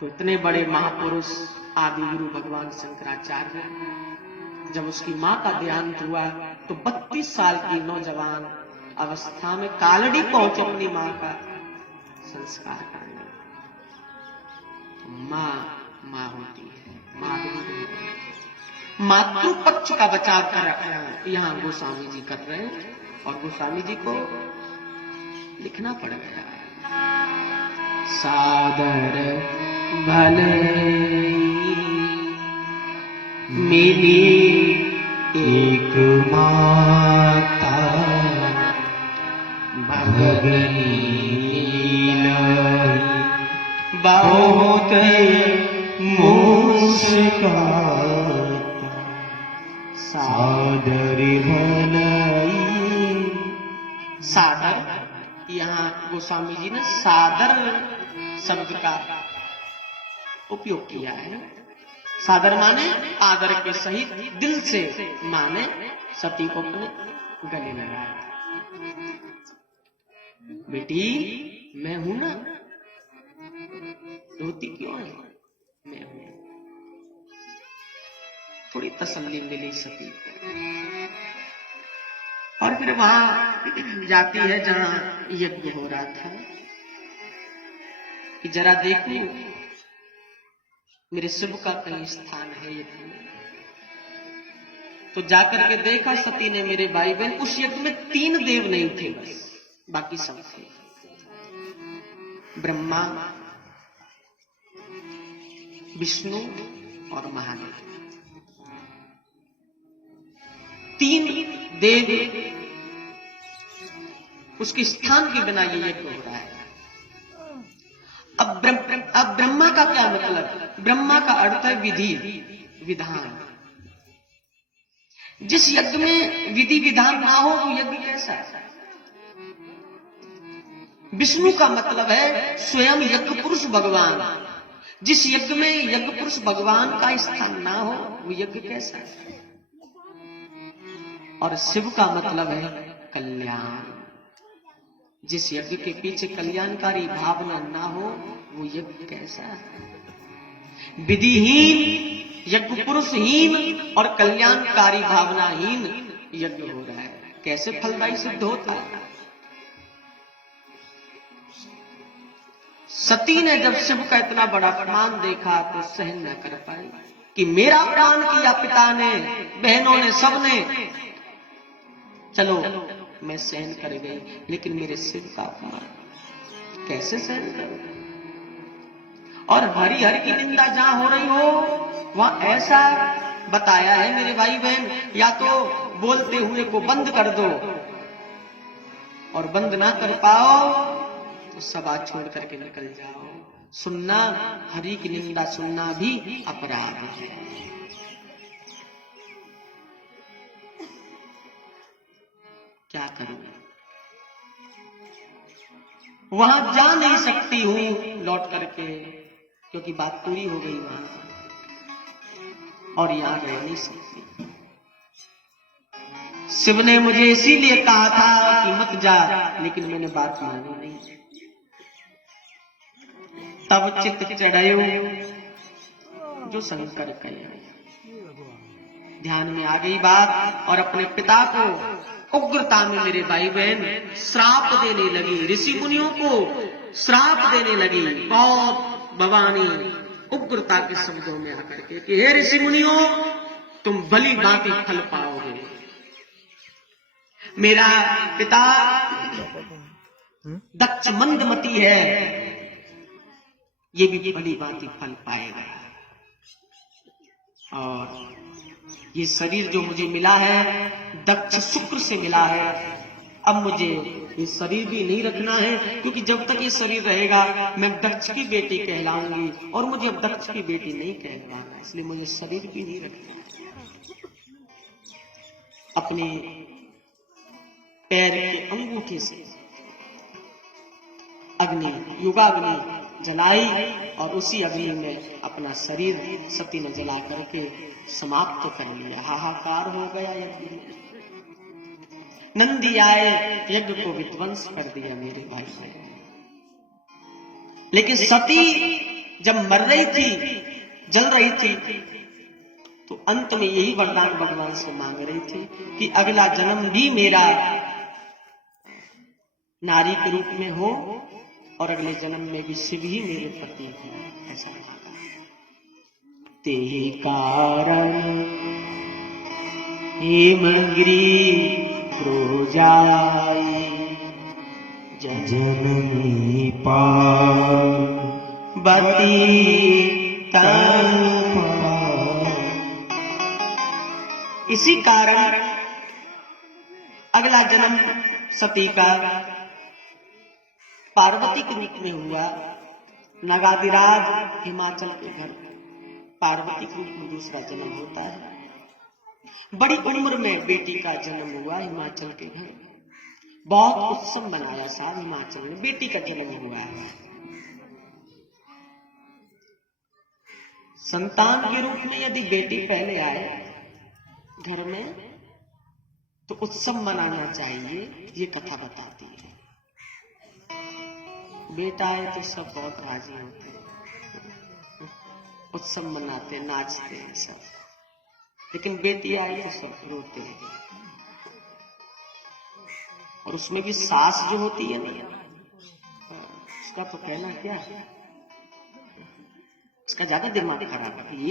तो इतने बड़े महापुरुष आदि गुरु भगवान शंकराचार्य, जब उसकी मां का देहांत हुआ तो 32 साल की नौजवान अवस्था में कालड़ी पहुंच अपनी मां का संस्कार करने। तो मां होती है, मां मातृ पक्ष का बचाव कर यहां गोस्वामी जी कर रहे हैं, और गोस्वामी जी को लिखना पड़ गया। सादर भले मिली एक माता भगनी बहुत मुस्काता सादर भलाई। सादर, यहाँ गोस्वामी जी ने सादर शब्द का उपयोग किया है। सादर माने आदर के सहित दिल से माने सती को अपने गले लगाया। बेटी मैं हूं ना, रोती क्यों है? मैं हूं। थोड़ी तसल्ली मिली सती को, और फिर वहां जाती है जहां यज्ञ हो रहा था कि जरा देखूं मेरे शिव का कहीं स्थान है यज्ञ में। तो जाकर के देखा सती ने, मेरे भाई बहन, उस यज्ञ में 3 देव नहीं थे, बस बाकी सब थे। ब्रह्मा, विष्णु और महादेव। 3 देव उसके स्थान के बिना ये यज्ञ हो रहा है। अब ब्रह्मा का क्या मतलब? ब्रह्मा का अर्थ है विधि विधान। जिस यज्ञ में विधि विधान ना हो वो यज्ञ कैसा है? विष्णु का मतलब है स्वयं यज्ञ पुरुष भगवान। जिस यज्ञ में यज्ञ पुरुष भगवान का स्थान ना हो वो यज्ञ कैसा है? और शिव का मतलब है कल्याण। जिस यज्ञ के पीछे कल्याणकारी भावना ना हो वो यज्ञ कैसा है? विधिहीन, यज्ञ पुरुषहीन और कल्याणकारी भावनाहीन यज्ञ हो रहा है, कैसे फलदायी सिद्ध होता है? सती ने जब शिव का इतना बड़ा अपमान देखा तो सहन न कर पाई कि मेरा अपमान किया पिता ने, बहनों ने, सबने, चलो मैं सहन कर गई, लेकिन मेरे शिव का अपमान कैसे सहन करूं? और हरि हरि की निंदा जहां हो रही हो वहां ऐसा बताया है मेरे भाई बहन, या तो बोलते हुए को बंद कर दो, और बंद ना कर पाओ तो सभा छोड़ करके निकल जाओ। सुनना, हरि की निंदा सुनना भी अपराध है। क्या करूं? वहां जा नहीं सकती हूं लौट करके, क्योंकि बात पूरी हो गई वहां, और यहां रह नहीं सकती। शिव ने मुझे इसीलिए कहा था कि मत जा, लेकिन मैंने बात मानी नहीं। तब चित्त चढ़ायो जो शंकर कहे। ध्यान में आ गई बात, और अपने पिता को उग्रता में मेरे भाई बहन श्राप देने लगी, ऋषि मुनियों को श्राप देने लगी। बहुत भवानी उग्रता के शब्दों में आकर के कि हे ऋषि मुनियों, तुम भली भांति फल पाओगे। मेरा पिता दक्ष मंदमती है, ये भी भली भांति फल पाएगा। और ये शरीर जो मुझे मिला है दक्ष शुक्र से मिला है, अब मुझे ये शरीर भी नहीं रखना है, क्योंकि जब तक ये शरीर रहेगा मैं दक्ष की बेटी कहलाऊंगी, और मुझे अब दक्ष की बेटी नहीं कहलाना, इसलिए मुझे शरीर भी नहीं रखना। अपने पैर के अंगूठे से अग्नि, युगाग्नि जलाई, और उसी अग्नि में अपना शरीर सती ने जला करके समाप्त कर लिया। हाहाकार हो गया यज्ञ में। नंदी आए, यज्ञ को विध्वंस कर दिया मेरे भाई ने। लेकिन सती जब मर रही थी, जल रही थी, तो अंत में यही वरदान भगवान से मांग रही थी कि अगला जन्म भी मेरा नारी के रूप में हो और अगले जन्म में भी शिव ही मेरे पति हो, ऐसा मांगा। ते कारण हेमगिरी प्रोजाई जननी पार्वती तन। इसी कारण अगला जन्म सती का पार्वती के रूप में हुआ। नगाधिराज हिमाचल के घर पार्वती के रूप में दूसरा जन्म होता है। बड़ी उम्र में बेटी का जन्म हुआ हिमाचल के घर। बहुत उत्सव मनाया साहब हिमाचल में, बेटी का जन्म हुआ है। संतान के रूप में यदि बेटी पहले आए घर में तो उत्सव मनाना चाहिए, ये कथा बताती है। बेटा आए तो सब बहुत राजी होते हैं, उत्सव मनाते, नाचते हैं सब। लेकिन बेटी आए तो सब रोते हैं। और उसमें भी सास जो होती है ना, उसका तो कहना क्या, उसका ज्यादा दिमाग खराब है। ये